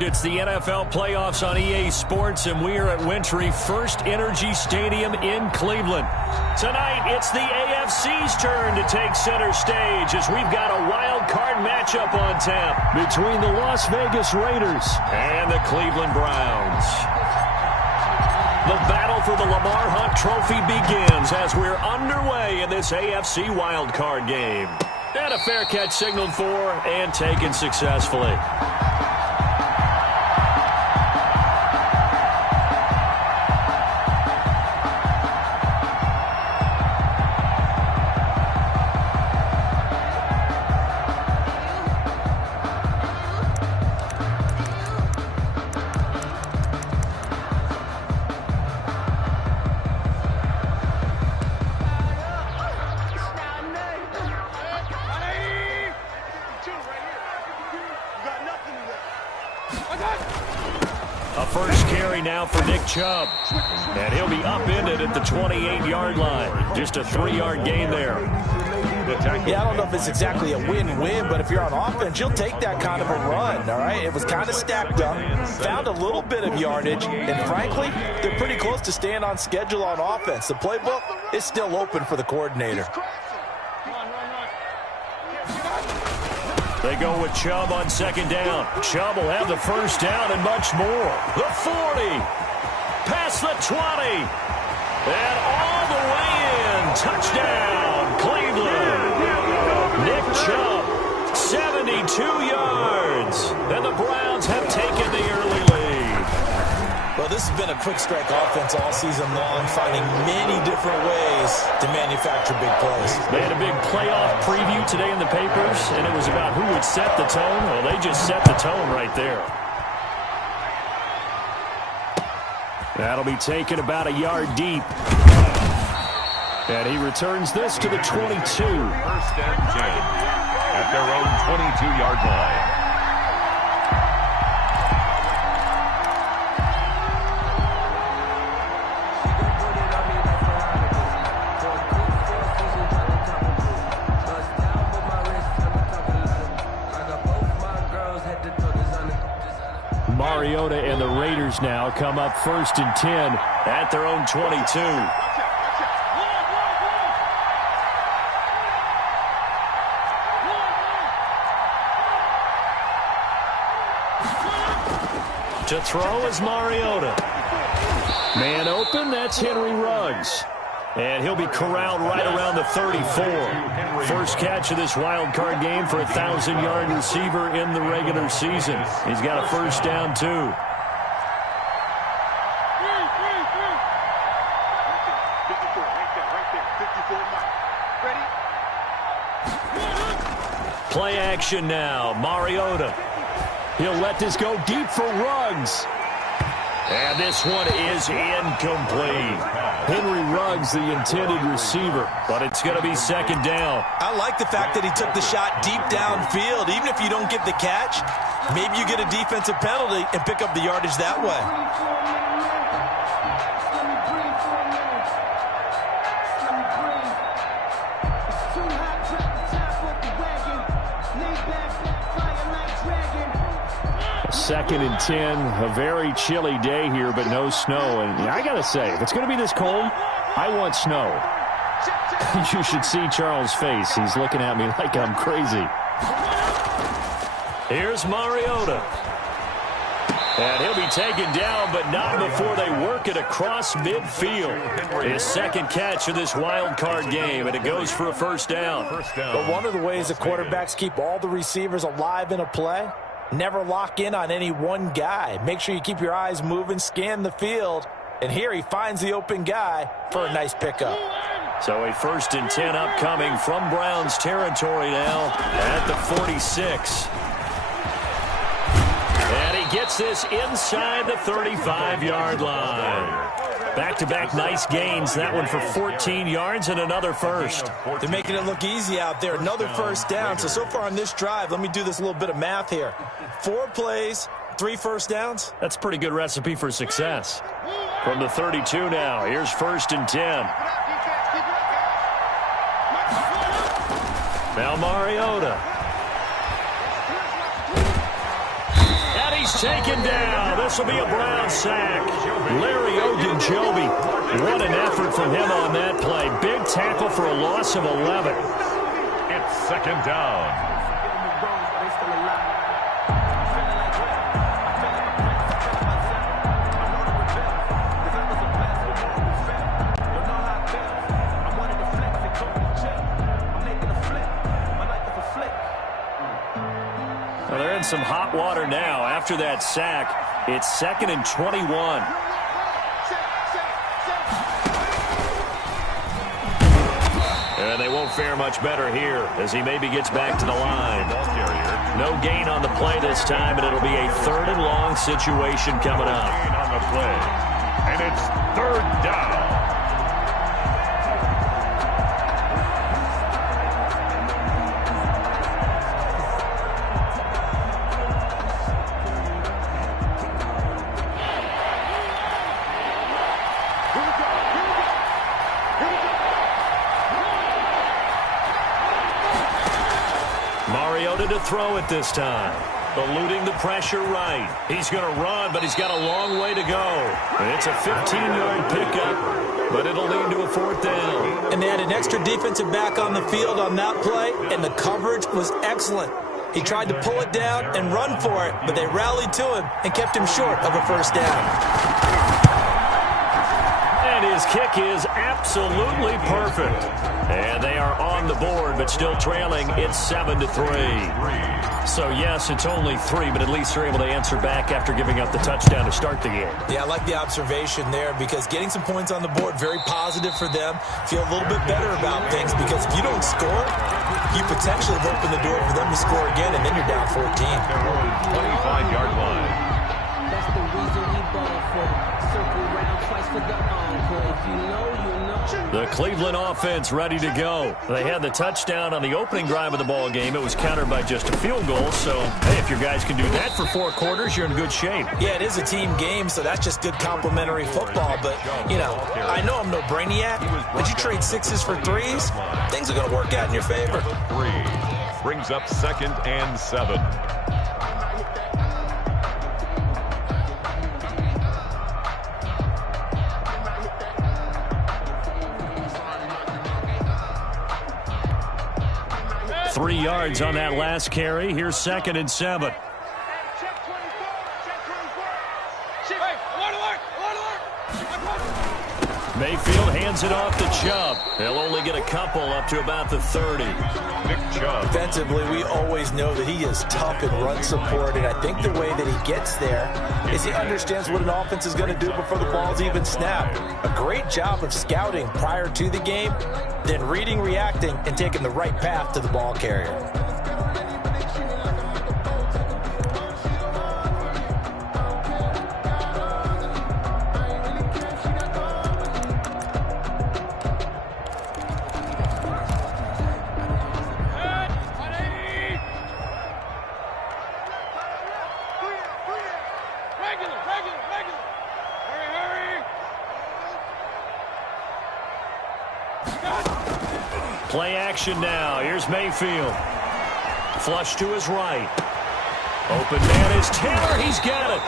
It's the NFL playoffs on EA Sports, and we are at Wintry First Energy Stadium in Cleveland. Tonight, it's the AFC's turn to take center stage as we've got a wild card matchup on tap between the Las Vegas Raiders and the Cleveland Browns. The battle for the Lamar Hunt Trophy begins as we're underway in this AFC wild card game. And a fair catch signaled for and taken successfully. A first carry now for Nick Chubb. And he'll be upended at the 28-yard line. Just a 3-yard gain there. Yeah, I don't know if it's exactly a win-win, but if you're on offense, you'll take that kind of a run, all right? It was kind of stacked up, found a little bit of yardage, and frankly, they're pretty close to staying on schedule on offense. The playbook is still open for the coordinator. They go with Chubb on second down. Chubb will have the first down and much more. The 40. Past the 20. And all the way in. Touchdown, Cleveland. Nick Chubb, 72 yards. And the Browns have taken the early lead. Well, this has been a quick strike offense all season long, finding many different ways to manufacture big plays. They had a big playoff preview today in the papers, and it was about who would set the tone. Well, they just set the tone right there. That'll be taken about a yard deep. And he returns this to the 22. First and 10 at their own 22-yard line. Mariota and the Raiders now come up first and 10 at their own 22. To throw is Mariota. Man open, that's Henry Ruggs. And he'll be corralled right around the 34. First catch of this wild card game for a 1,000-yard receiver in the regular season. He's got a first down, too. Play action now. Mariota. He'll let this go deep for Ruggs. And this one is incomplete. Henry Ruggs, the intended receiver, but it's going to be second down. I like the fact that he took the shot deep downfield. Even if you don't get the catch, maybe you get a defensive penalty and pick up the yardage that way. Second and 10, a very chilly day here, but no snow. And I got to say, if it's going to be this cold, I want snow. You should see Charles' face. He's looking at me like I'm crazy. Here's Mariota. And he'll be taken down, but not before they work it across midfield. His second catch of this wild card game, and it goes for a first down. But one of the ways the quarterbacks keep all the receivers alive in a play, never lock in on any one guy. Make sure you keep your eyes moving, scan the field. And here he finds the open guy for a nice pickup. So a first and 10 upcoming from Browns territory now at the 46. And he gets this inside the 35-yard line. Back-to-back nice gains. That one for 14 yards and another first. They're making it look easy out there. Another first down. So far on this drive, let me do this little bit of math here. 4 plays, 3 first downs. That's a pretty good recipe for success. From the 32 now, here's first and 10. Now Mariota. He's taken down. This will be a Brown sack. Larry Ogunjobi. What an effort from him on that play. Big tackle for a loss of 11. It's second down. Well, they're in some hot water now. After that sack, it's 2nd and 21. And they won't fare much better here as he maybe gets back to the line. No gain on the play this time, and it'll be a 3rd and long situation coming up. On the play, and it's 3rd down. To throw it this time. Eluding the pressure right. He's going to run, but he's got a long way to go. And it's a 15-yard pickup, but it'll lead to a 4th down. And they had an extra defensive back on the field on that play, and the coverage was excellent. He tried to pull it down and run for it, but they rallied to him and kept him short of a 1st down. And his kick is absolutely perfect. And they are on the board, but still trailing. It's 7-3. So, yes, it's only 3, but at least they're able to answer back after giving up the touchdown to start the game. Yeah, I like the observation there because getting some points on the board, very positive for them. Feel a little bit better about things because if you don't score, you potentially have opened the door for them to score again, and then you're down 14. 25-yard line. That's the reason we ball for. Circle round twice for the encore. If you know, you know. The Cleveland offense ready to go. They had the touchdown on the opening drive of the ball game. It was countered by just a field goal. So, hey, if your guys can do that for 4 quarters, you're in good shape. Yeah, it is a team game, so that's just good complimentary football. But, you know, I know I'm no brainiac, but you trade 6s for 3s, things are going to work out in your favor. 3 brings up 2nd and 7. Three yards on that last carry. Here's 2nd and 7. Mayfield hands it off to Chubb. They'll only get a couple up to about the 30. Nick Chubb. Defensively, we always know that he is tough in run support, and I think the way that he gets there is he understands what an offense is going to do before the ball's even snapped. A great job of scouting prior to the game, then reading, reacting, and taking the right path to the ball carrier. Play action now. Here's Mayfield. Flush to his right. Open man is Taylor. He's got it.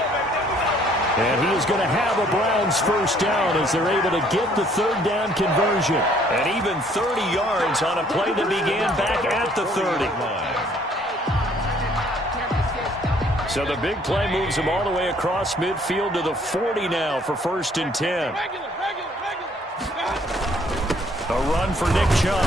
And he is going to have a Browns 1st down as they're able to get the 3rd down conversion. And even 30 yards on a play that began back at the 30. So the big play moves him all the way across midfield to the 40 now for 1st and 10. A run for Nick Chubb.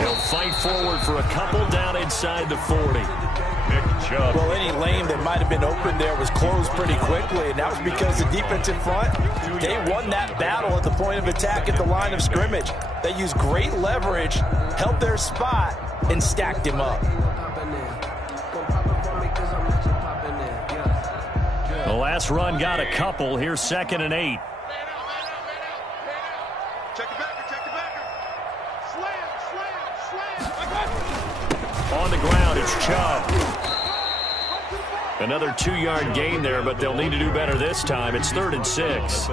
He'll fight forward for a couple down inside the 40. Nick Chubb. Well, any lane that might have been open there was closed pretty quickly, and that was because the defense in front, they won that battle at the point of attack at the line of scrimmage. They used great leverage, held their spot, and stacked him up. The last run got a couple. Here's 2nd and 8. On the ground, it's Chubb. Another 2-yard gain there, but they'll need to do better this time. It's 3rd and 6.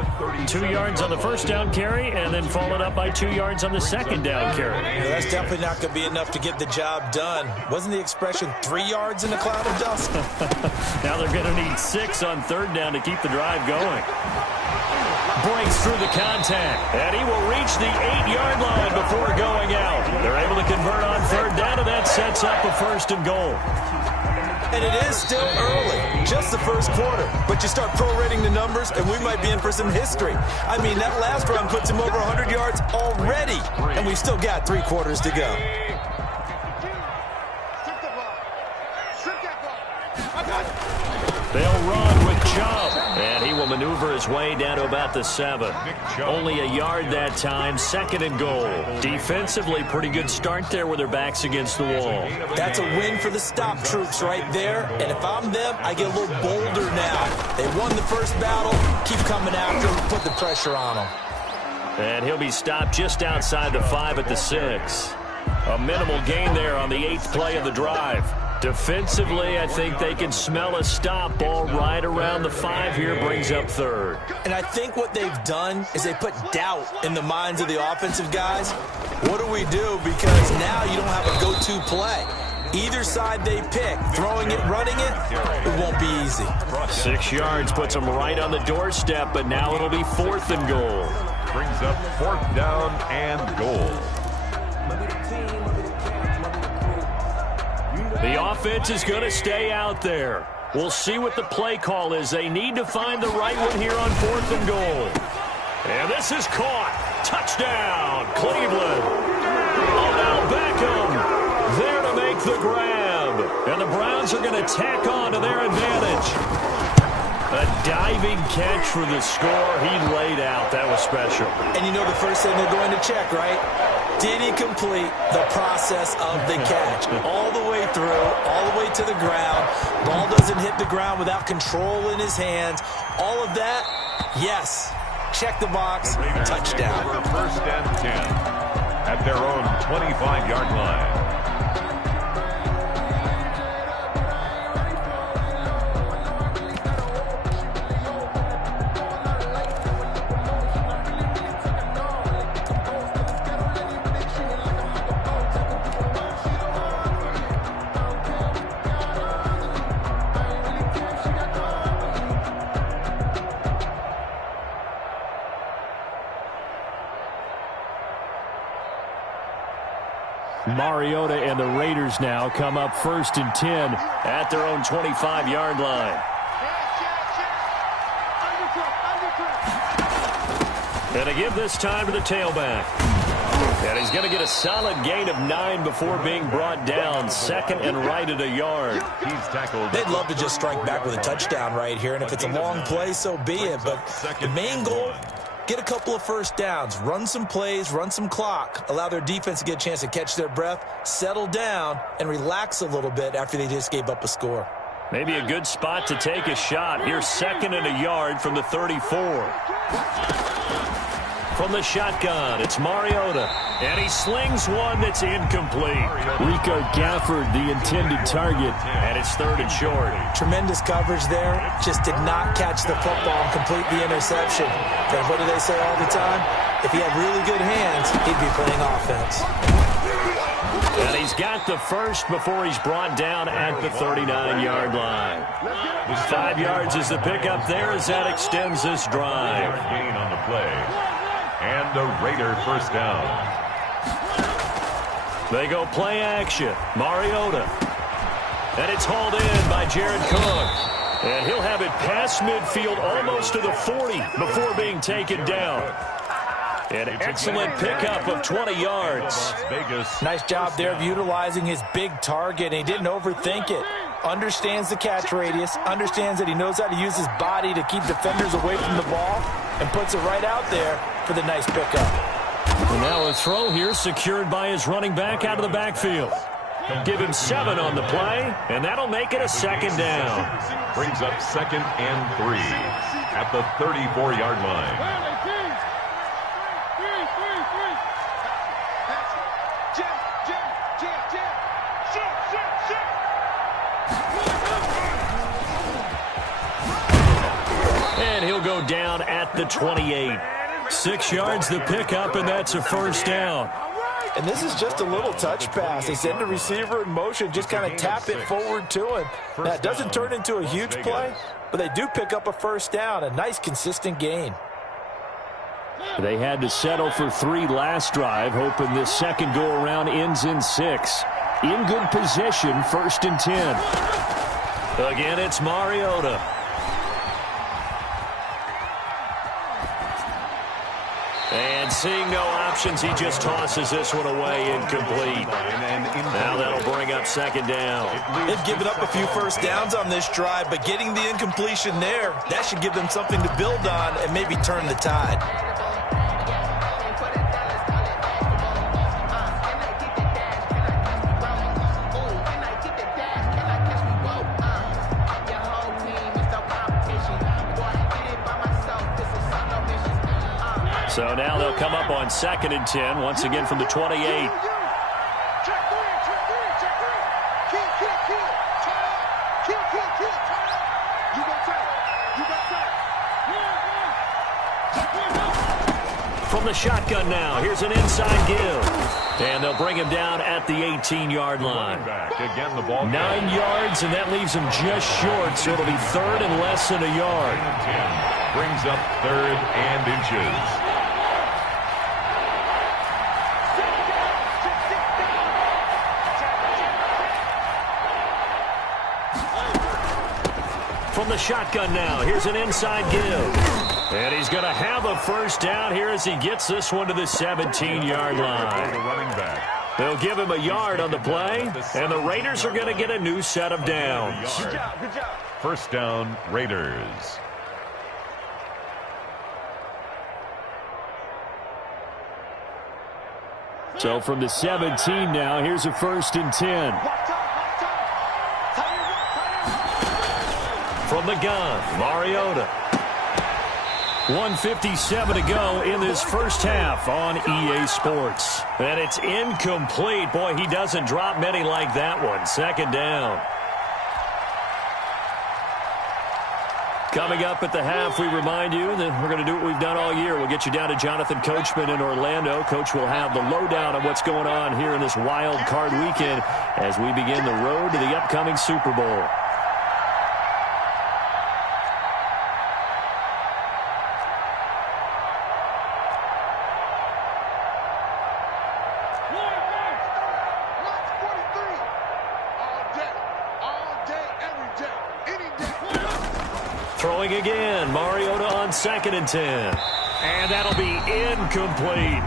2 yards on the first down carry, and then followed up by 2 yards on the second down carry. Yeah, that's definitely not going to be enough to get the job done. Wasn't the expression 3 yards in a cloud of dust? Now they're going to need 6 on 3rd down to keep the drive going. Breaks through the contact, and he will reach the 8-yard line before going out. They're able to convert on 3rd down, and that sets up a 1st and goal. And it is still early, just the first quarter. But you start prorating the numbers, and we might be in for some history. I mean, that last run puts him over 100 yards already, and we've still got 3 quarters to go. They'll run with Chubb, and he will maneuver his way down to about the 7. Only a yard that time, 2nd and goal. Defensively, pretty good start there with their backs against the wall. That's a win for the stop troops right there, and if I'm them, I get a little bolder now. They won the first battle, keep coming after them, put the pressure on them. And he'll be stopped just outside the 5 at the 6. A minimal gain there on the 8th play of the drive. Defensively, I think they can smell a stop. Ball right around the 5 here, brings up 3rd. And I think what they've done is they put doubt in the minds of the offensive guys. What do we do? Because now you don't have a go-to play. Either side they pick, throwing it, running it, it won't be easy. 6 yards puts them right on the doorstep, but now it'll be 4th and goal. Brings up 4th down and goal. The offense is going to stay out there. We'll see what the play call is. They need to find the right one here on 4th and goal. And this is caught. Touchdown, Cleveland. Oh, now Beckham there to make the grab. And the Browns are going to tack on to their advantage. A diving catch for the score. He laid out. That was special. And you know the first thing they're going to check, right? Did he complete the process of the catch? All the way through, all the way to the ground. Ball doesn't hit the ground without control in his hands. All of that, yes. Check the box, touchdown. 1st and 10 at their own 25-yard line. Mariota and the Raiders now come up 1st and 10 at their own 25-yard line. And they give this time to the tailback. And he's going to get a solid gain of 9 before being brought down. 2nd and right at a yard. He's tackled. They'd love to just strike back with a touchdown right here, and if it's a long play, so be it. But the main goal, get a couple of first downs, run some plays, run some clock, allow their defense to get a chance to catch their breath, settle down, and relax a little bit after they just gave up a score. Maybe a good spot to take a shot. Here's 2nd and a yard from the 34. From the shotgun, it's Mariota. And he slings one that's incomplete. Rico Gafford, the intended target. And it's 3rd and short. Tremendous coverage there. Just did not catch the football and complete the interception. And what do they say all the time? If he had really good hands, he'd be playing offense. And he's got the first before he's brought down at the 39-yard line. 5 yards is the pickup there as that extends this drive. Gain on the play. And a Raider 1st down. They go play action. Mariota. And it's hauled in by Jared Cook. And he'll have it past midfield almost to the 40 before being taken down. An excellent pickup of 20 yards. Nice job there of utilizing his big target. And he didn't overthink it. Understands the catch radius. Understands that he knows how to use his body to keep defenders away from the ball. And puts it right out there for the nice pickup. And now a throw here secured by his running back out of the backfield. Give him 7 on the play, and that'll make it a 2nd down. Brings up 2nd and 3 at the 34-yard line. at the 28. 6 yards the pickup, and that's a first down. And this is just a little touch pass. They send the receiver in motion, just kind of tap it forward to him. Now, it doesn't turn into a huge play, but they do pick up a first down, a nice, consistent gain. They had to settle for 3 last drive, hoping this second go-around ends in 6. In good possession, 1st and 10. Again, it's Mariota. And seeing no options, he just tosses this one away, incomplete. Now that'll bring up 2nd down. They've given up a few first downs on this drive, but getting the incompletion there, that should give them something to build on and maybe turn the tide. So now they'll come up on 2nd and 10, once again from the 28. From the shotgun now, here's an inside give. And they'll bring him down at the 18-yard line. Again, the ball 9 yards, and that leaves him just short, so it'll be 3rd and less than a yard. 10 brings up 3rd and inches. From the shotgun now, here's an inside give. And he's going to have a first down here as he gets this one to the 17-yard line. They'll give him a yard on the play, and the Raiders are going to get a new set of downs. Good job. First down, Raiders. So from the 17 now, here's a 1st and 10. From the gun, Mariota. 1:57 to go in this first half on EA Sports. And it's incomplete. Boy, he doesn't drop many like that one. 2nd down. Coming up at the half, we remind you that we're going to do what we've done all year. We'll get you down to Jonathan Coachman in Orlando. Coach will have the lowdown on what's going on here in this wild card weekend as we begin the road to the upcoming Super Bowl. Throwing again, Mariota on 2nd and 10. And that'll be incomplete.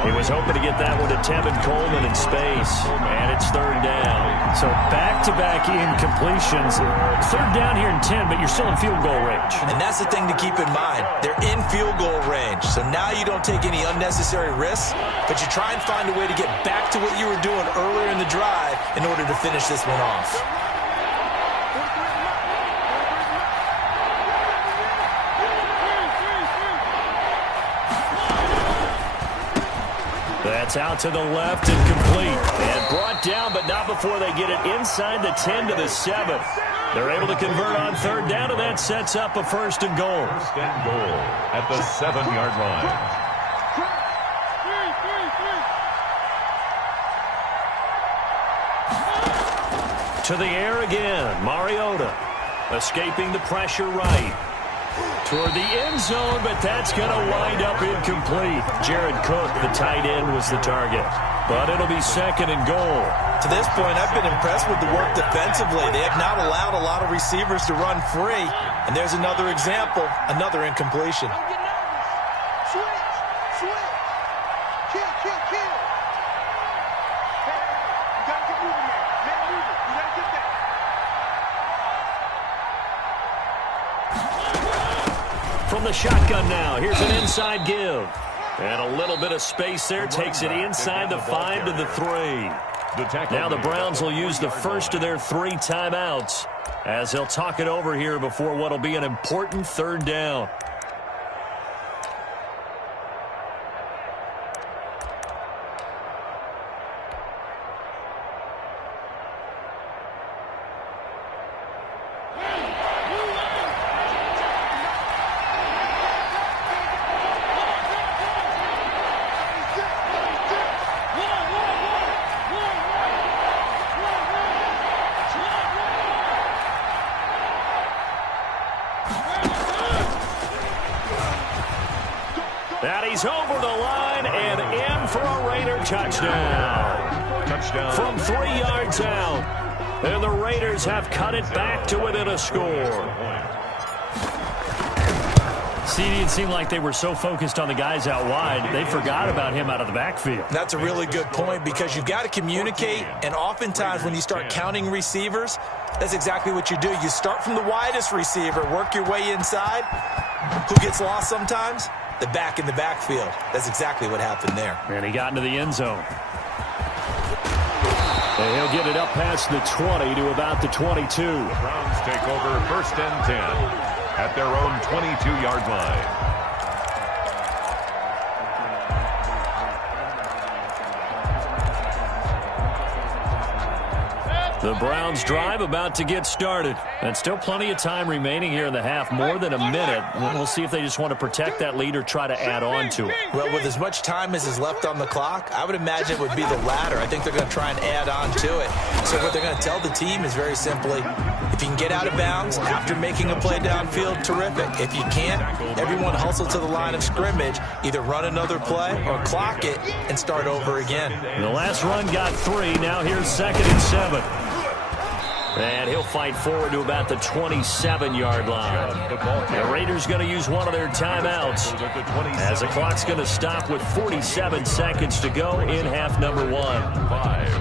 He was hoping to get that one to Tevin Coleman in space. And it's 3rd down. So back-to-back incompletions. 3rd down here in 10, but you're still in field goal range. And that's the thing to keep in mind. They're in field goal range. So now you don't take any unnecessary risks, but you try and find a way to get back to what you were doing earlier in the drive in order to finish this one off. That's out to the left and complete. And brought down, but not before they get it inside the 10 to the 7. They're able to convert on 3rd down, and that sets up a 1st and goal. 1st and goal at the 7-yard line. To the air again, Mariota escaping the pressure right. Toward the end zone, but that's going to wind up incomplete. Jared Cook, the tight end, was the target. But it'll be 2nd and goal. To this point, I've been impressed with the work defensively. They have not allowed a lot of receivers to run free. And there's another example, another incompletion. From the shotgun now, here's an inside give. And a little bit of space there, takes it inside the 5 to the 3. Now the Browns will use the first of their 3 timeouts as they'll talk it over here before what will be an important 3rd down. And he's over the line and in for a Raider touchdown. Touchdown. From 3 yards out. And the Raiders have cut it back to within a score. See, it seemed like they were so focused on the guys out wide, they forgot about him out of the backfield. That's a really good point because you've got to communicate, and oftentimes when you start counting receivers, that's exactly what you do. You start from the widest receiver, work your way inside. Who gets lost sometimes? The back in the backfield. That's exactly what happened there. And he got into the end zone. And he'll get it up past the 20 to about the 22. The Browns take over 1st and 10 at their own 22-yard line. The Browns drive about to get started. And still plenty of time remaining here in the half, more than a minute. We'll see if they just want to protect that lead or try to add on to it. Well, with as much time as is left on the clock, I would imagine it would be the latter. I think they're going to try and add on to it. So what they're going to tell the team is very simply, if you can get out of bounds after making a play downfield, terrific. If you can't, everyone hustle to the line of scrimmage, either run another play or clock it and start over again. The last run got 3. Now here's 2nd and 7. And he'll fight forward to about the 27-yard line. The Raiders going to use one of their timeouts as the clock's going to stop with 47 seconds to go in half number 1. 5.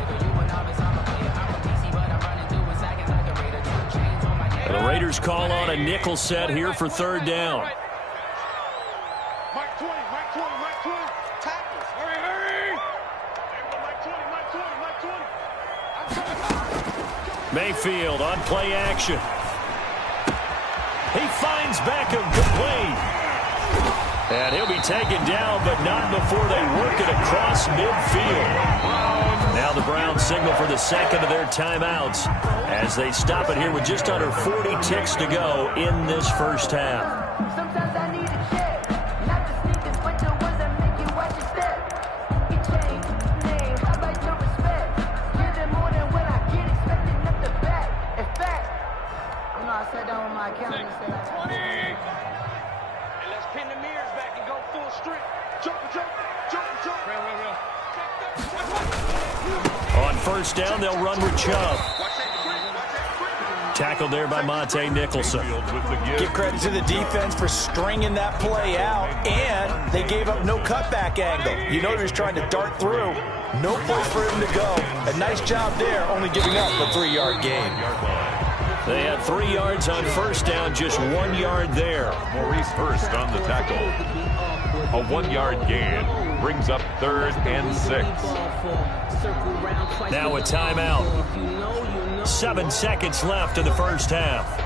The Raiders call on a nickel set here for 3rd down. Mayfield on play action. He finds Beckham complete. And he'll be taken down, but not before they work it across midfield. Now the Browns signal for the 2nd of their timeouts as they stop it here with just under 40 ticks to go in this first half. Sometimes I need a check, not the sneakers, but the ones that make you watch your step. It changed name, I like your respect. Give them more than what I get, expecting up the back. In fact, I know I sat down with my accountant and said, 20. And let's pin the mirrors back and go full strength. Jump. Real. On 1st down, they'll run with Chubb. Tackled there by Monte Nicholson. Give credit to the defense for stringing that play out, and they gave up no cutback angle. You know they're just trying to dart through. No place for him to go. A nice job there, only giving up a 3-yard gain. They had 3 yards on 1st down, just 1 yard there. Maurice Hurst on the tackle. A 1-yard gain brings up 3rd and 6. Now a timeout. 7 seconds left in the first half.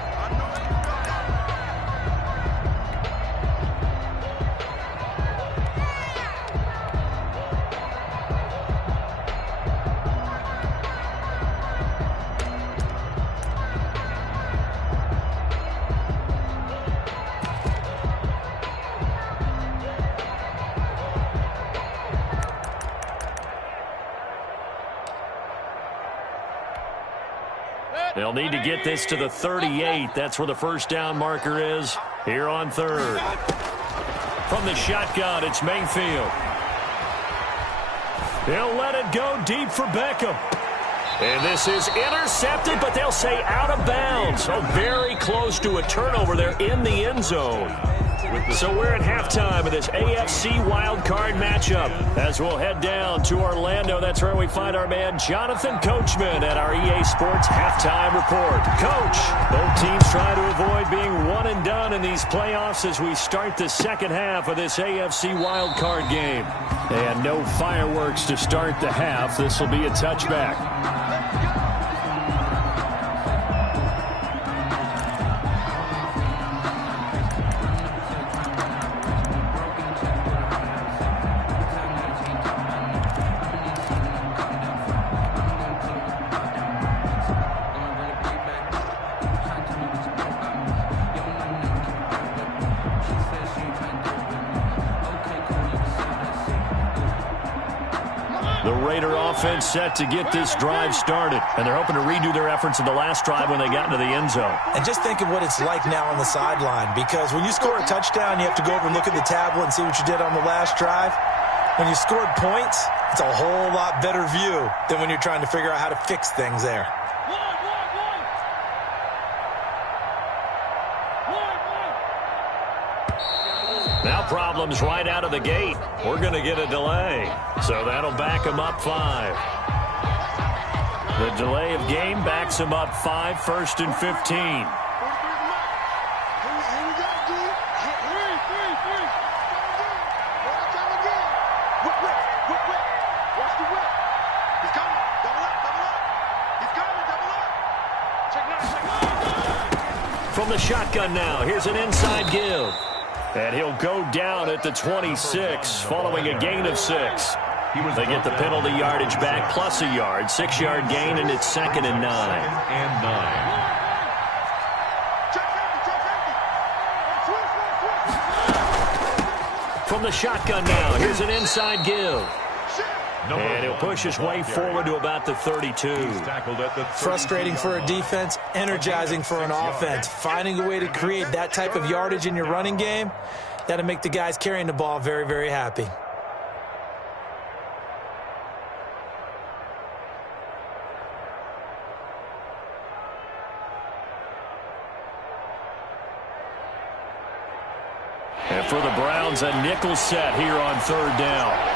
They'll need to get this to the 38. That's where the first down marker is here on 3rd. From the shotgun, it's Mayfield. He'll let it go deep for Beckham. And this is intercepted, but they'll say out of bounds. So very close to a turnover there in the end zone. So we're at halftime of this AFC wildcard matchup as we'll head down to Orlando. That's where we find our man Jonathan Coachman at our EA Sports Halftime Report. Coach, both teams trying to avoid being one and done in these playoffs as we start the second half of this AFC wildcard game. And no fireworks to start the half. This will be a touchback. The Raider offense set to get this drive started, and they're hoping to redo their efforts in the last drive when they got into the end zone. And just think of what it's like now on the sideline, because when you score a touchdown, you have to go over and look at the tablet and see what you did on the last drive. When you scored points, it's a whole lot better view than when you're trying to figure out how to fix things there. Now problems right out of the gate. We're going to get a delay, so that'll back them up 5. The delay of game backs them up 5, 1st and 15. From the shotgun now, here's an inside give. And he'll go down at the 26, following a gain of 6. They get the penalty yardage back plus a yard, 6-yard gain, and it's 2nd and 9. From the shotgun now, here's an inside give. And he'll push his way forward to about the 32. Frustrating for a defense, energizing for an offense. Finding a way to create that type of yardage in your running game, that'll make the guys carrying the ball very, very happy. And for the Browns, a nickel set here on 3rd down.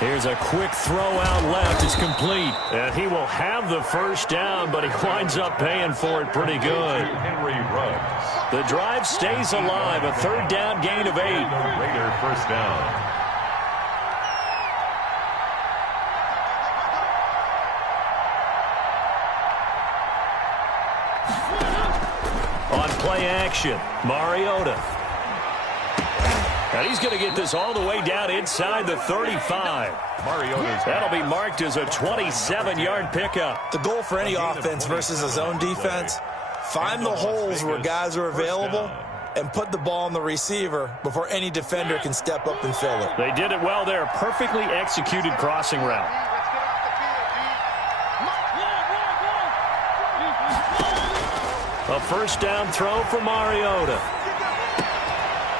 Here's a quick throw out left. It's complete. And he will have the 1st down, but he winds up paying for it pretty good. The drive stays alive. A 3rd down gain of 8. Raider 1st down. On play action, Mariota. And he's going to get this all the way down inside the 35. That'll be marked as a 27-yard pickup. The goal for any offense versus a zone defense, find the holes where guys are available and put the ball on the receiver before any defender can step up and fill it. They did it well there. Perfectly executed crossing route. A 1st down throw for Mariota.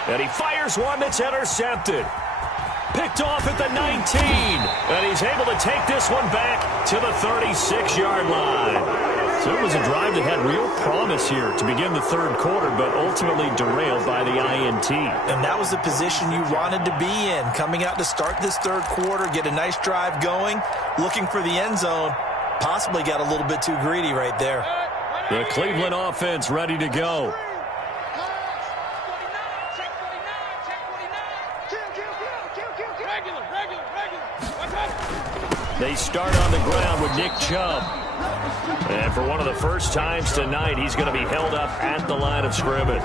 And he fires one that's intercepted. Picked off at the 19. And he's able to take this one back to the 36-yard line. So it was a drive that had real promise here to begin the 3rd quarter, but ultimately derailed by the INT. And that was the position you wanted to be in, coming out to start this 3rd quarter, get a nice drive going, looking for the end zone. Possibly got a little bit too greedy right there. The Cleveland offense ready to go. They start on the ground with Nick Chubb. And for one of the first times tonight, he's going to be held up at the line of scrimmage.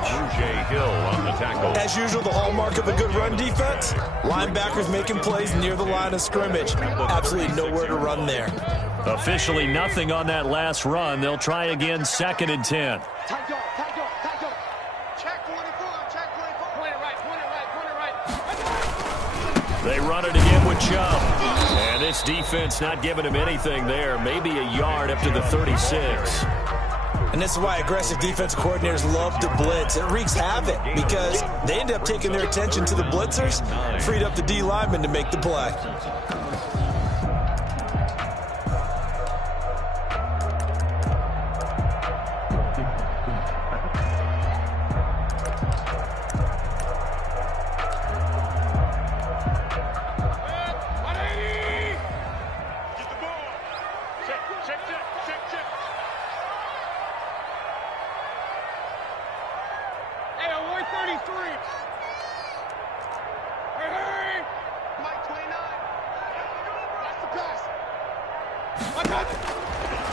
Hill on the tackle. As usual, the hallmark of a good run defense, linebackers making plays near the line of scrimmage. Absolutely nowhere to run there. Officially nothing on that last run. They'll try again, 2nd and 10. They run it again with Chubb. And this defense not giving him anything there. Maybe a yard up to the 36. And this is why aggressive defense coordinators love to blitz. It wreaks havoc because they end up taking their attention to the blitzers, freed up the D lineman to make the play.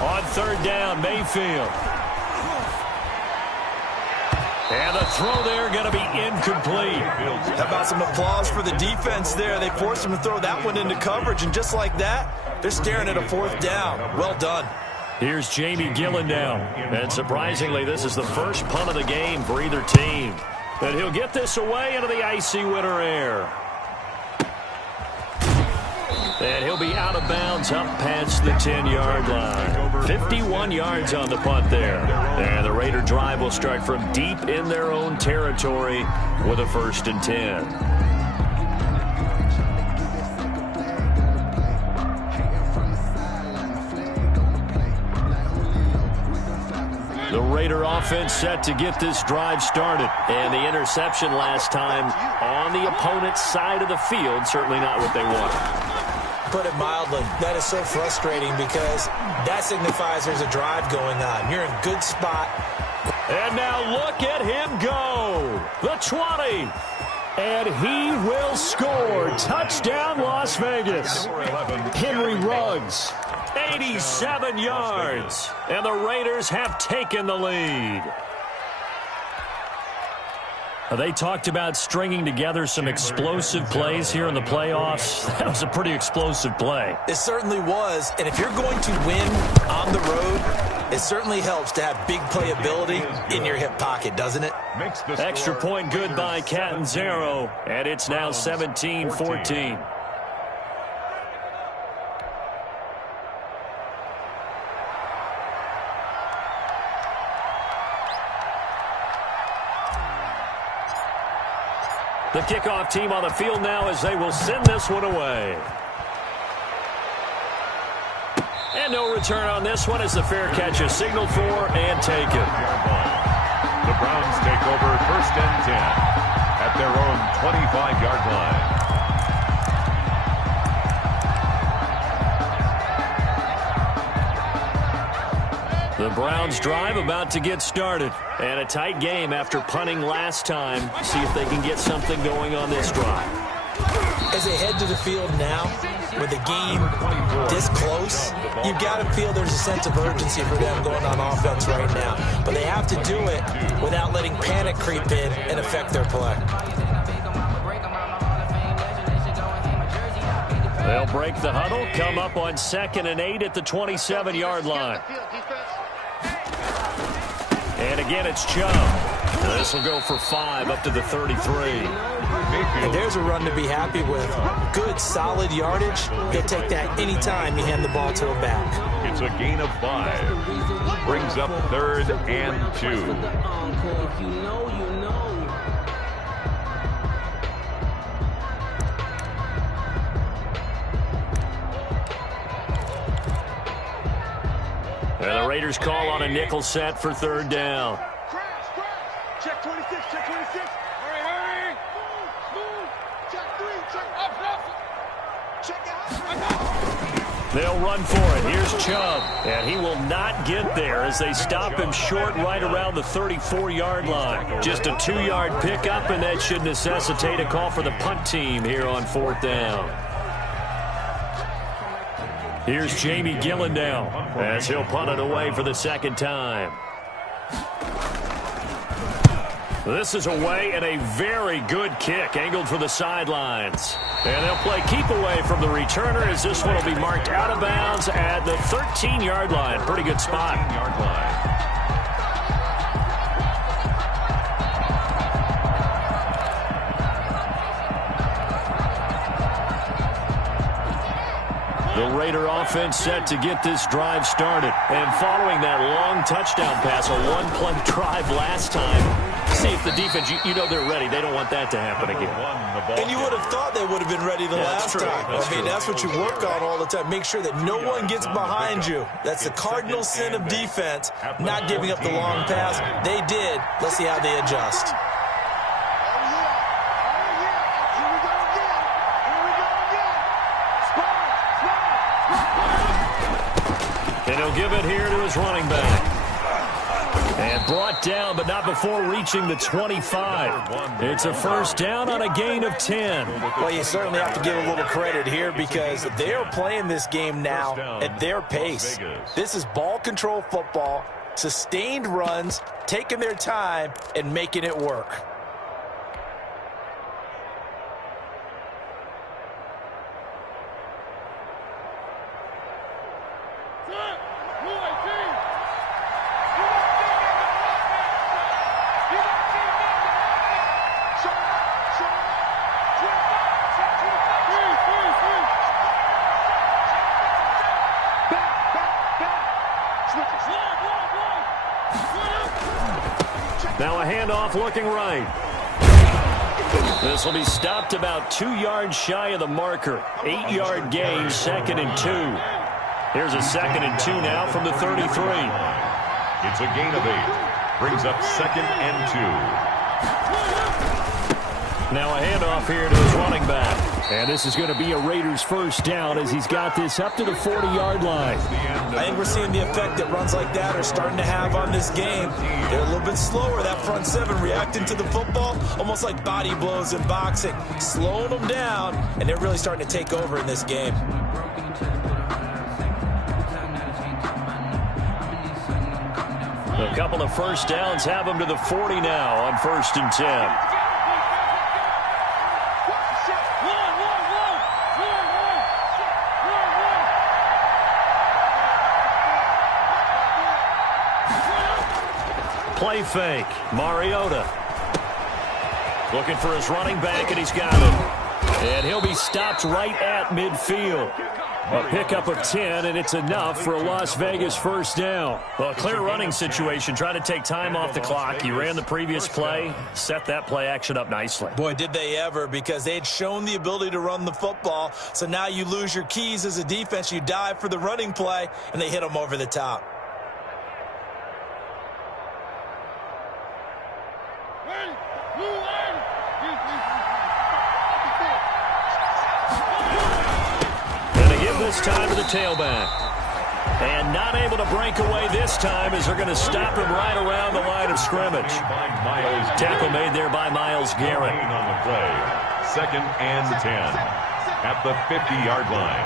On 3rd down, Mayfield. And the throw there going to be incomplete. How about some applause for the defense there? They forced him to throw that one into coverage, and just like that, they're staring at a 4th down. Well done. Here's Jamie Gillen now. And surprisingly, this is the first punt of the game for either team. And he'll get this away into the icy winter air. And he'll be out of bounds up past the 10-yard line. 51 yards on the punt there. And the Raider drive will start from deep in their own territory with a 1st and 10. The Raider offense set to get this drive started. And the interception last time on the opponent's side of the field, certainly not what they wanted. Put it mildly, that is so frustrating because that signifies there's a drive going on. You're in a good spot. And now look at him go. The 20. And he will score. Touchdown, Las Vegas. Henry Ruggs. 87 yards. And the Raiders have taken the lead. They talked about stringing together some explosive plays here in the playoffs. That was a pretty explosive play. It certainly was. And if you're going to win on the road, it certainly helps to have big playability in your hip pocket, doesn't it? Extra point good by Catanzaro. And it's now 17-14. The kickoff team on the field now as they will send this one away. And no return on this one as the fair catch is signaled for and taken. The Browns take over 1st and 10 at their own 25-yard line. The Browns drive about to get started. And a tight game after punting last time. See if they can get something going on this drive. As they head to the field now, with the game this close, you've got to feel there's a sense of urgency for them going on offense right now. But they have to do it without letting panic creep in and affect their play. They'll break the huddle, come up on 2nd and 8 at the 27-yard line. And again, it's Chubb. This will go for 5 up to the 33. And there's a run to be happy with. Good, solid yardage. He'll take that anytime you hand the ball to a back. It's a gain of 5. Brings up 3rd and 2. And the Raiders call on a nickel set for 3rd down. Check 26, check 26. Hurry, hurry. Move. Check 3, check up. Check it. They'll run for it. Here's Chubb. And he will not get there as they stop him short right around the 34-yard line. Just a 2-yard pickup, and that should necessitate a call for the punt team here on 4th down. Here's Jamie Gillendow as he'll punt it away for the 2nd time. This is away and a very good kick angled for the sidelines. And they'll play keep away from the returner as this one will be marked out of bounds at the 13-yard line. Pretty good spot. 13-yard line. The Raider offense set to get this drive started. And following that long touchdown pass, a one-play drive last time, see if the defense, you know they're ready. They don't want that to happen again. And you would have thought they would have been ready the last time. That's what you work on all the time. Make sure that no one gets behind you. That's the cardinal sin of defense, not giving up the long pass. They did. Let's see how they adjust. And he'll give it here to his running back. And brought down, but not before reaching the 25. It's a 1st down on a gain of 10. Well, you certainly have to give a little credit here because they're playing this game now at their pace. This is ball control football, sustained runs, taking their time, and making it work. Now a handoff looking right. This will be stopped about 2 yards shy of the marker. 8-yard gain, 2nd and 2. Here's a 2nd and 2 now from the 33. It's a gain of 8. Brings up 2nd and 2. Now a handoff here to his running back. And this is going to be a Raiders first down as he's got this up to the 40-yard line. I think we're seeing the effect that runs like that are starting to have on this game. They're a little bit slower, that front seven, reacting to the football, almost like body blows in boxing, slowing them down, and they're really starting to take over in this game. A couple of first downs have them to the 40 now on 1st and 10. Play fake. Mariota. Looking for his running back, and he's got him. And he'll be stopped right at midfield. A pickup of 10, and it's enough for a Las Vegas first down. Well, a clear running situation. Trying to take time off the clock. He ran the previous play, set that play action up nicely. Boy, did they ever, because they had shown the ability to run the football. So now you lose your keys as a defense. You dive for the running play, and they hit them over the top. This time to the tailback. And not able to break away this time as they're going to stop him right around the line of scrimmage. Tackle made there by Myles Garrett. On the play. 2nd and 10 at the 50-yard line.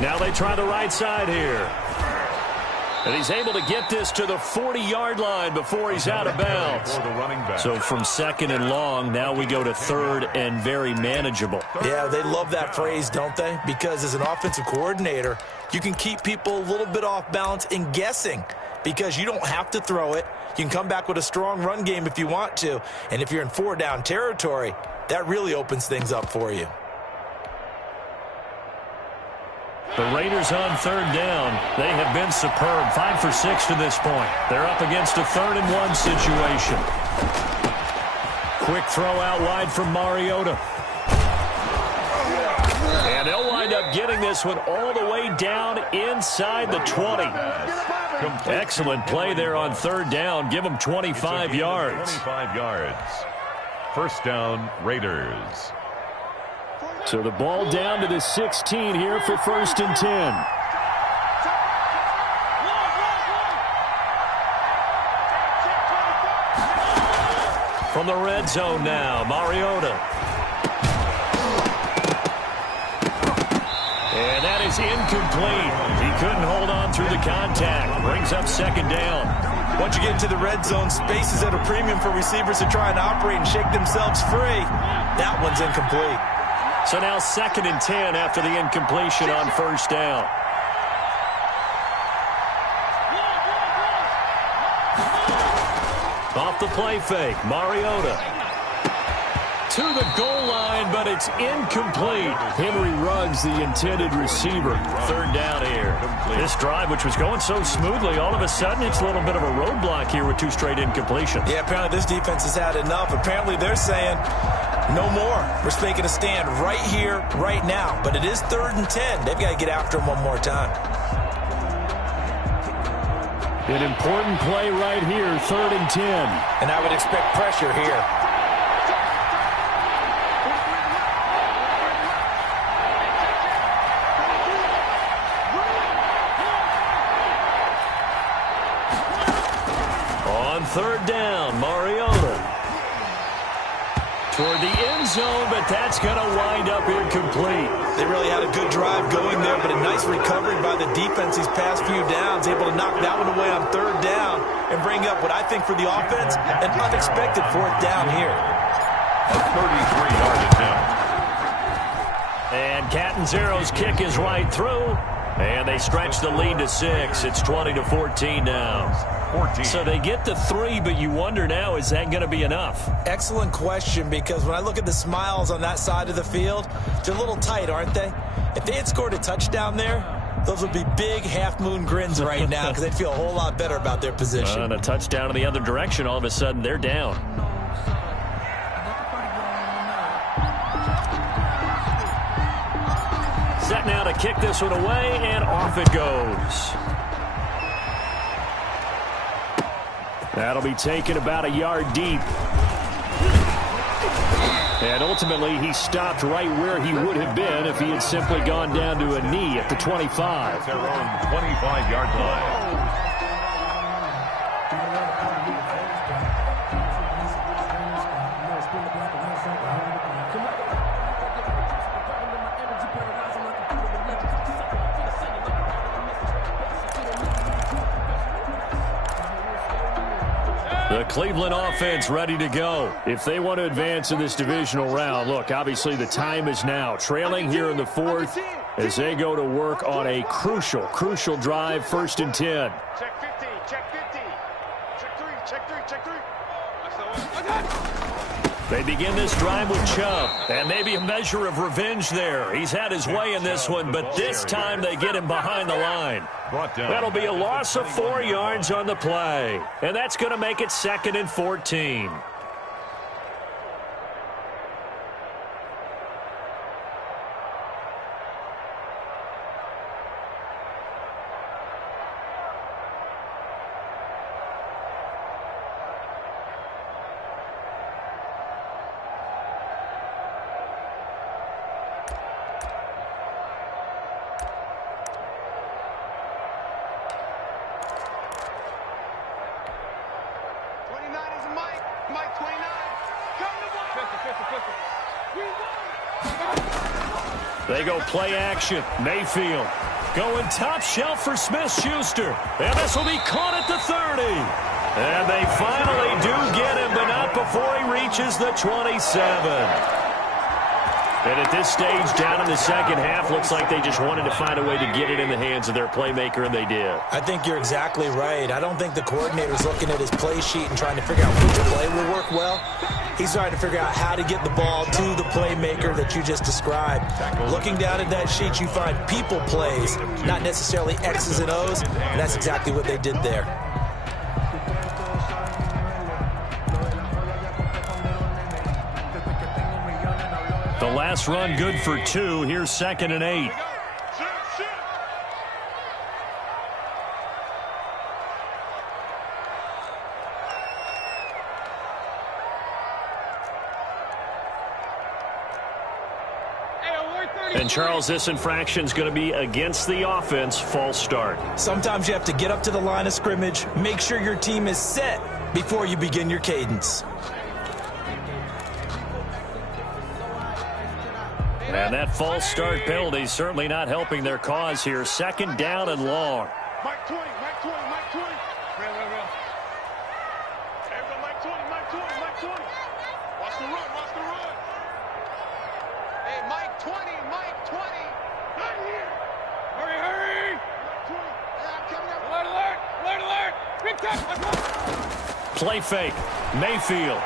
Now they try the right side here. And he's able to get this to the 40-yard line before he's out of bounds. So from 2nd and long, now we go to 3rd and very manageable. Yeah, they love that phrase, don't they? Because as an offensive coordinator, you can keep people a little bit off balance and guessing because you don't have to throw it. You can come back with a strong run game if you want to. And if you're in 4-down territory, that really opens things up for you. The Raiders on 3rd down. They have been superb. 5 for 6 to this point. They're up against a 3rd and 1 situation. Quick throw out wide from Mariota. And they'll wind up getting this one all the way down inside the 20. Excellent play there on 3rd down. Give them 25 yards. 25 yards. First down, Raiders. So the ball down to the 16 here for 1st and 10. From the red zone now, Mariota. And that is incomplete. He couldn't hold on through the contact. Brings up 2nd down. Once you get into the red zone, space is at a premium for receivers to try and operate and shake themselves free. That one's incomplete. So now 2nd and 10 after the incompletion on 1st down. Off the play fake, Mariota. To the goal line, but it's incomplete. Henry Ruggs, the intended receiver. 3rd down here. This drive, which was going so smoothly, all of a sudden it's a little bit of a roadblock here with 2 straight incompletions. Yeah, apparently this defense has had enough. Apparently they're saying, no more. We're making a stand right here, right now. But it is 3rd and 10. They've got to get after him one more time. An important play right here, 3rd and 10. And I would expect pressure here. On 3rd down, Mariota. Toward the end zone, but that's going to wind up incomplete. They really had a good drive going there, but a nice recovery by the defense these past few downs, able to knock that one away on 3rd down and bring up what I think for the offense, an unexpected 4th down here. A 33-yard attempt. And Catanzaro's kick is right through, and they stretch the lead to 6. It's 20-14 now. 14. So they get the 3, but you wonder now, is that going to be enough? Excellent question, because when I look at the smiles on that side of the field, they're a little tight, aren't they? If they had scored a touchdown there, those would be big half-moon grins right now because they'd feel a whole lot better about their position. And a touchdown in the other direction, all of a sudden they're down. Set now to kick this one away, and off it goes. That'll be taken about a yard deep. And ultimately, he stopped right where he would have been if he had simply gone down to a knee at the 25. Their own 25-yard line. The Cleveland offense ready to go. If they want to advance in this divisional round, look, obviously the time is now. Trailing here in the 4th as they go to work on a crucial drive, 1st and 10. Check 50, check 50. Check 3, check 3, check 3. They begin this drive with Chubb, and maybe a measure of revenge there. He's had his way in this one, but this time they get him behind the line. That'll be a loss of 4 yards on the play, and that's going to make it 2nd and 14. They go play action. Mayfield going top shelf for Smith-Schuster. And this will be caught at the 30. And they finally do get him, but not before he reaches the 27. And at this stage, down in the second half, looks like they just wanted to find a way to get it in the hands of their playmaker, and they did. I think you're exactly right. I don't think the coordinator's looking at his play sheet and trying to figure out which play will work well. He's trying to figure out how to get the ball to the playmaker that you just described. Looking down at that sheet, you find people plays, not necessarily X's and O's, and that's exactly what they did there. The last run good for 2. Here's 2nd and 8. And, Charles, this infraction is going to be against the offense. False start. Sometimes you have to get up to the line of scrimmage, make sure your team is set before you begin your cadence. And that false start penalty is certainly not helping their cause here. 2nd down and long. Mike 20, Mike 20, Mike 20. Real. There we go, Mike 20, Mike 20, Mike 20. Watch the run, watch the run. Hey, Mike 20, Mike 20. Not here. Hurry. Mike 20. Yeah, I'm coming up. Alert. Big time, let's go. Play fake. Mayfield.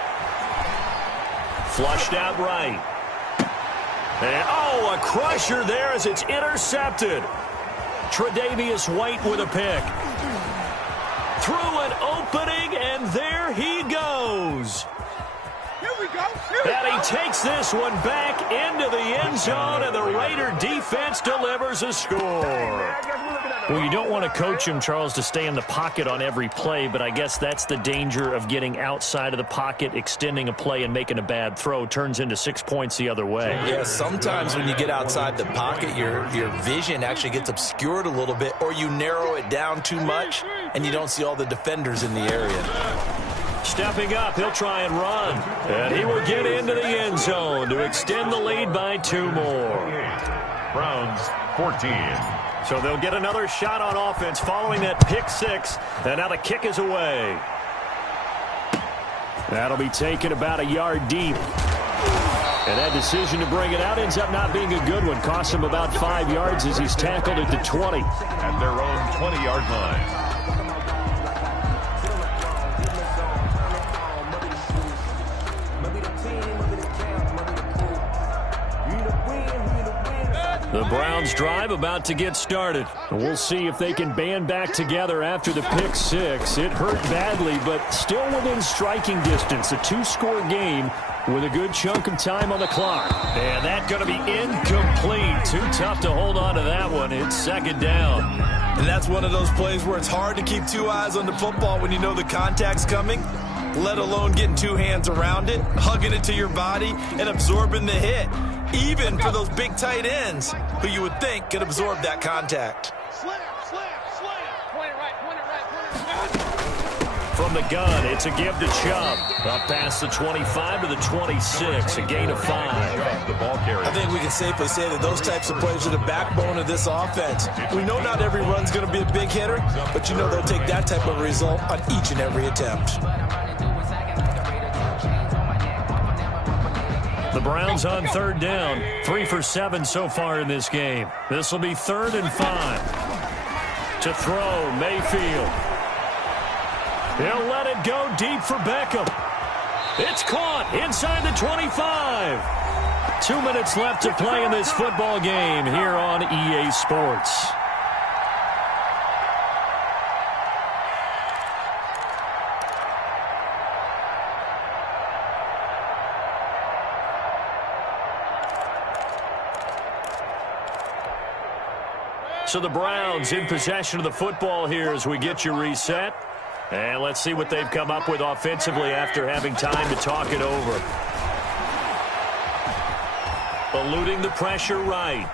Flushed out right. And, a crusher there as it's intercepted. Tre'Davious White with a pick. Through an opening, and there he goes. Here we go. And he takes this one back into the end zone, and the Raider defense delivers a score. Well, you don't want to coach him, Charles, to stay in the pocket on every play, but I guess that's the danger of getting outside of the pocket, extending a play, and making a bad throw. Turns into 6 points the other way. Yeah, sometimes when you get outside the pocket, your vision actually gets obscured a little bit, or you narrow it down too much, and you don't see all the defenders in the area. Stepping up, he'll try and run. And he will get into the end zone to extend the lead by 2 more. Browns 14. So they'll get another shot on offense following that pick 6. And now the kick is away. That'll be taken about a yard deep. And that decision to bring it out ends up not being a good one. Costs him about 5 yards as he's tackled at the 20. At their own 20-yard line. The Browns drive about to get started. We'll see if they can band back together after the pick six. It hurt badly, but still within striking distance. A two-score game with a good chunk of time on the clock. And that's going to be incomplete. Too tough to hold on to that one. It's second down. And that's one of those plays where it's hard to keep two eyes on the football when you know the contact's coming, let alone getting two hands around it, hugging it to your body, and absorbing the hit. Even for those big tight ends who you would think could absorb that contact. Slam, slam, slam. Point it right, point it right, point it right. From the gun, it's a give to Chubb. Up past the 25 to the 26, a gain of 5. The ball carrier. I think we can safely say that those types of plays are the backbone of this offense. We know not every run's going to be a big hitter, but you know they'll take that type of result on each and every attempt. The Browns on third down, 3 for 7 so far in this game. This will be 3rd and 5. To throw, Mayfield. He'll let it go deep for Beckham. It's caught inside the 25. 2 minutes left to play in this football game here on EA Sports. So the Browns in possession of the football here as we get you reset. And let's see what they've come up with offensively after having time to talk it over. Eluding the pressure right.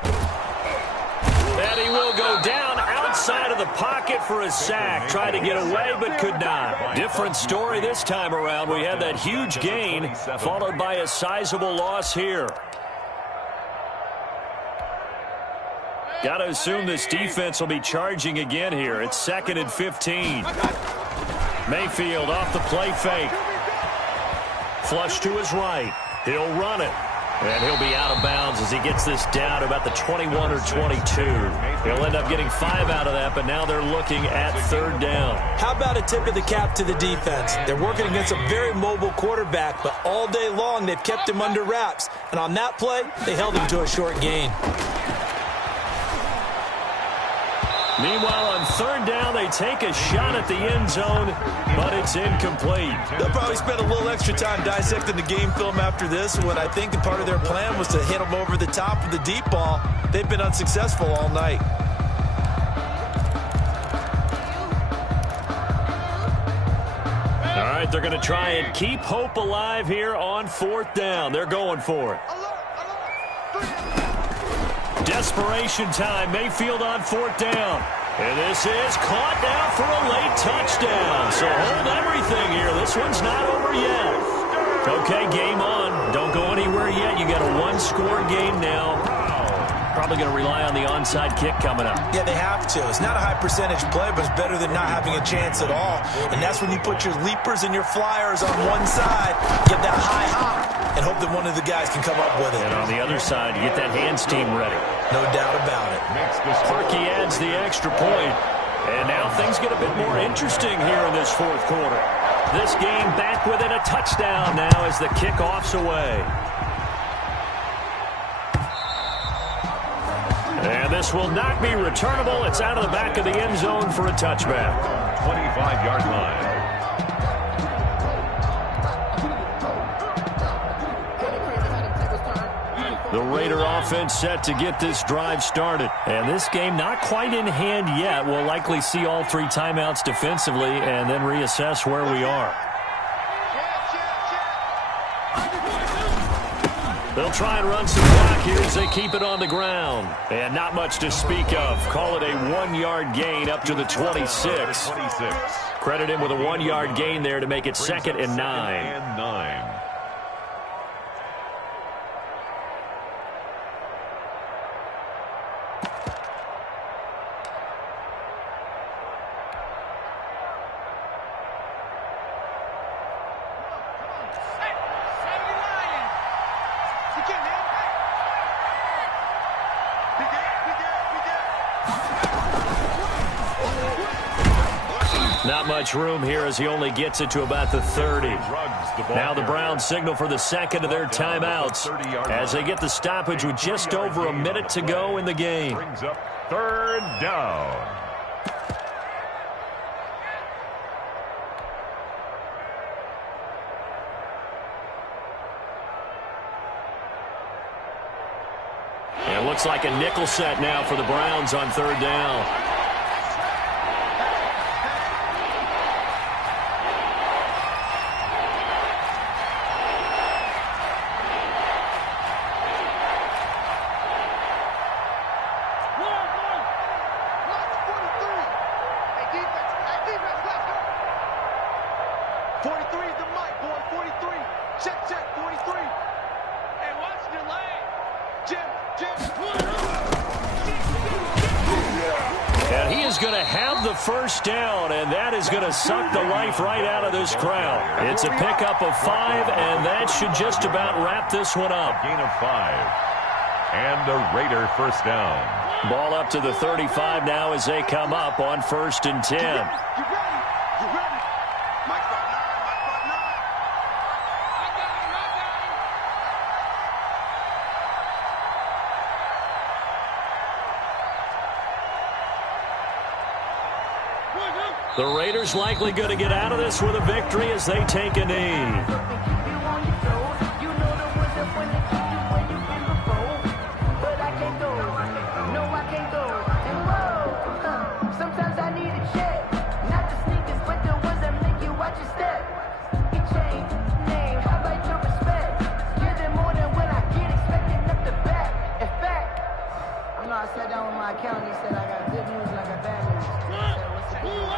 And he will go down outside of the pocket for a sack. Tried to get away but could not. Different story this time around. We had that huge gain followed by a sizable loss here. Got to assume this defense will be charging again here. It's 2nd and 15. Mayfield off the play fake. Flush to his right. He'll run it. And he'll be out of bounds as he gets this down to about the 21 or 22. He'll end up getting 5 out of that, but now they're looking at 3rd down. How about a tip of the cap to the defense? They're working against a very mobile quarterback, but all day long they've kept him under wraps. And on that play, they held him to a short gain. Meanwhile, on 3rd down, they take a shot at the end zone, but it's incomplete. They'll probably spend a little extra time dissecting the game film after this, when I think part of their plan was to hit them over the top with the deep ball. They've been unsuccessful all night. All right, they're going to try and keep hope alive here on 4th down. They're going for it. Desperation time. Mayfield on 4th down. And this is caught now for a late touchdown. So hold everything here. This one's not over yet. Okay, game on. Don't go anywhere yet. You got a 1-score game now. Probably going to rely on the onside kick coming up. Yeah, they have to. It's not a high percentage play, but it's better than not having a chance at all. And that's when you put your leapers and your flyers on one side, get that high hop, and hope that one of the guys can come up with it. And on the other side, you get that hands team ready. No doubt about it. Parkey adds the extra point. And now things get a bit more interesting here in this 4th quarter. This game back within a touchdown now as the kickoff's away. And this will not be returnable. It's out of the back of the end zone for a touchback. 25-yard line. The Raider offense set to get this drive started. And this game not quite in hand yet. We'll likely see all 3 timeouts defensively and then reassess where we are. They'll try and run some clock here as they keep it on the ground. And not much to speak of. Call it a 1-yard gain up to the 26. Credit him with a 1-yard gain there to make it 2nd and 9. Not much room here as he only gets it to about the 30. Now the Browns signal for the second of their timeouts as they get the stoppage with just over a minute to go in the game. Brings up third down. And it looks like a nickel set now for the Browns on third down. And he is going to have the first down, and that is going to suck the life right out of this crowd. It's a pickup of 5, and that should just about wrap this one up. Gain of 5. And a Raider first down. Ball up to the 35 now as they come up on 1st and 10. The Raiders likely going to get out of this with a victory as they take a knee. I sat down with my accountant. He said I got good news and I got bad news. I said, what's the good news?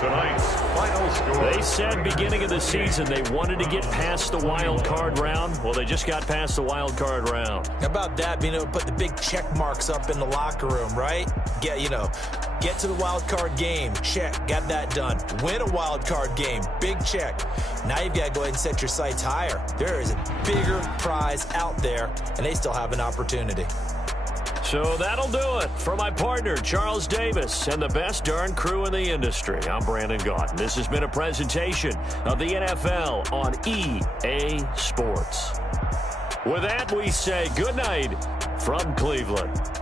Tonight's final score. They said beginning of the season they wanted to get past the wild card round. Well, they just got past the wild card round. How about that, being able to put the big check marks up in the locker room, right? Get to the wild card game. Check. Got that done. Win a wild card game. Big check. Now you've got to go ahead and set your sights higher. There is a bigger prize out there, and they still have an opportunity. So that'll do it for my partner, Charles Davis, and the best darn crew in the industry. I'm Brandon Gaughton. This has been a presentation of the NFL on EA Sports. With that, we say good night from Cleveland.